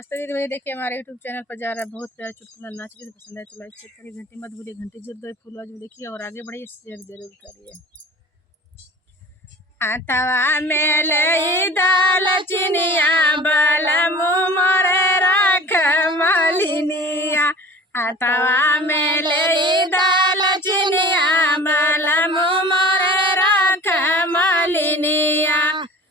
नमस्ते दीदी भैया, देखिए हमारे यूट्यूब चैनल पर जा रहा है बहुत प्यारा चुटकुला नाच के पसंद है तो लाइक शेयर करिए, घंटी मत भूलिए, घंटी जरूर दो फूल आज देखिए और आगे बढ़िए, शेयर जरूर करिए। हाथवा में ले दाल चिनिया बलम मोरे राख मलिनिया, हाथवा में ले दाल चिनिया बलम मोरे राख मलिनिया।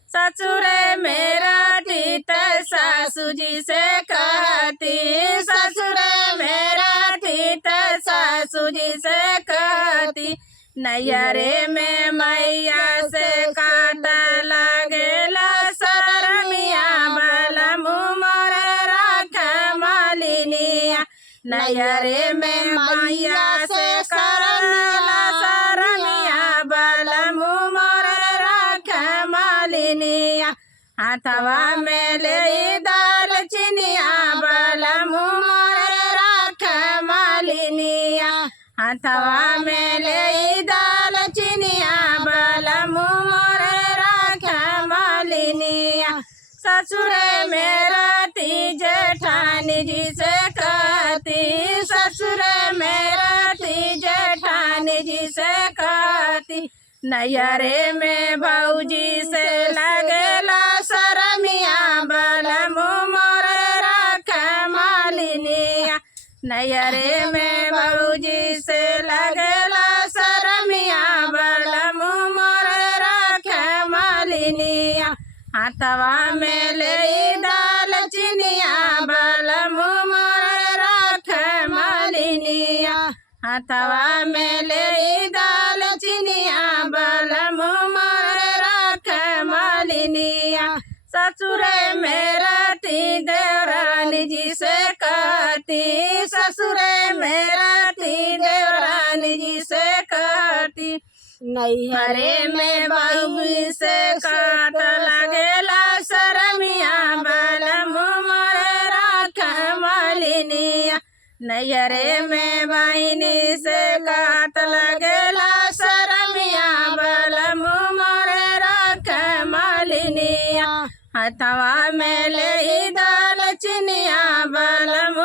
ससुरे मेरा तीत सासू जी से कहती, ससुरे मेरा तीत सासू जी से कहती, नैयरे में मैया से काट लगेला शरमिया बलम मोरे राख मलिनिया। नैयरे में मैया से करला शरमिया बलम मोरे राख मलिनिया। हाथवा में ले दाल चिनिया बलम मोरे राख मलिनिया, हाथवा में ले दाल चिनिया बलम मोरे राख मलिनिया। ससुरे मेरा तीज ठानी जी से कहती, ससुरे मेरा तीज ठानी जी से कहती, नैयरे में भौजी से लगेला शरमिया बलम मोरे राख मलिनिया। नैयरे में भौजी से लगेला शरमिया बलम मोरे राख मलिनिया। हाथवा में ले दाल चिनिया बलम मोरे राख मलिनिया, हाथवा में ले दाल चिनिया बलम मोरे राख मलिनिया। ससुरे मेरा ती देवरानी जी से कहती, ससुरे मेरा ती देवरानी जी से कहती, नैहरे में बहू से काट लगेला शरमिया बलम मोरे राख मलिनिया। नैयरे में बहिनी से काट लगेला शरमिया बलम मोरे राख मलिनिया। हाथवा में ले दाल चिनिया बलम